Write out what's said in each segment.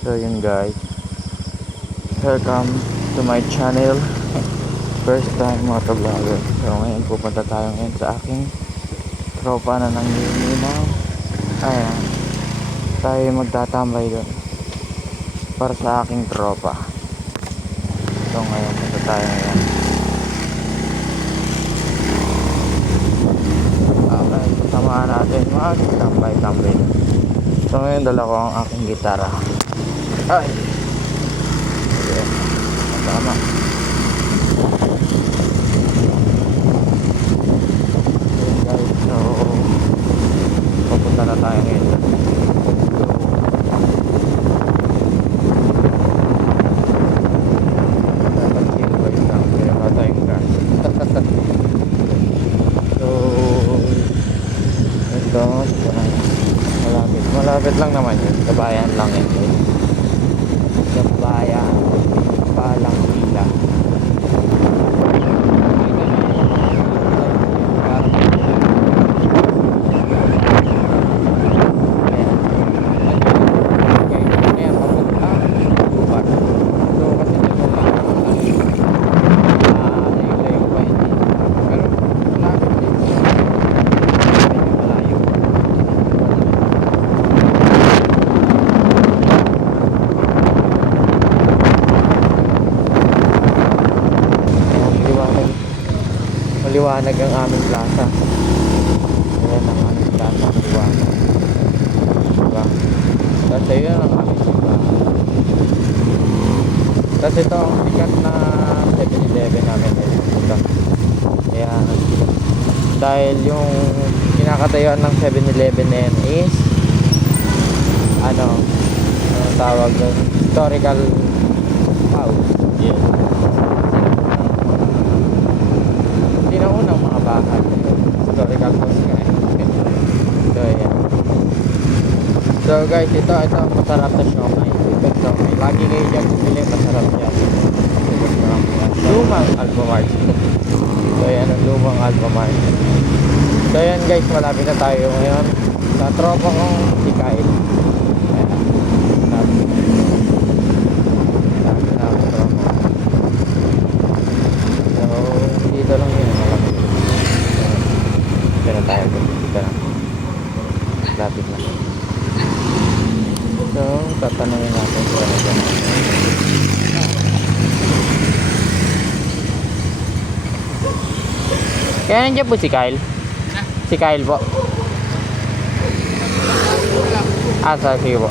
So yun guys, welcome to my channel. First time mga vlogger. So ngayon pupunta tayo ngayon sa aking tropa na nangininaw. Ayan, tayo magtatambay doon para sa aking tropa. So ngayon punta tayo ngayon. Okay, samahan natin magtambay-tambay. So ngayon dala ko ang aking gitara. Ay, okay, tama. Okay guys, so papunta na tayo ngayon. Dapat silver lang, pero wala tayong gas. So ito, malapit lang naman yun, sa bayan lang yun. Sa bayan palang pila. Maliwanag ang aming plaza. Ayan ang aming plaza, maliwanag. Diba? Kasi yun ang aming plaza. Kasi ito ang sikat na 7-Eleven namin dito. Kaya dahil yung kinakatayuan ng 7-Eleven na yan is ano tawag doon, historical house. Yes. Unang mga bahay, historical house nga. So yeah. So guys, ito masarap na siomay. Ito siomay, lagi kayo dyan bumili, masarap yan. Lumang Alphamart. So yan ang lumang Alphamart. So yan guys, malapit na tayo ngayon sa tropa kong si Kyle. Dito lang yun, malapit. Dito na tayo, dito na. Lapit na. So, tatanungin natin kung ano dyan. Kaya nandiyan po si Kyle? Si Kyle po. Sige po.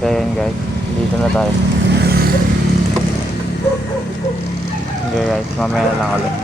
So yun guys, dito na tayo. Okay guys, mamaya na lang ulit.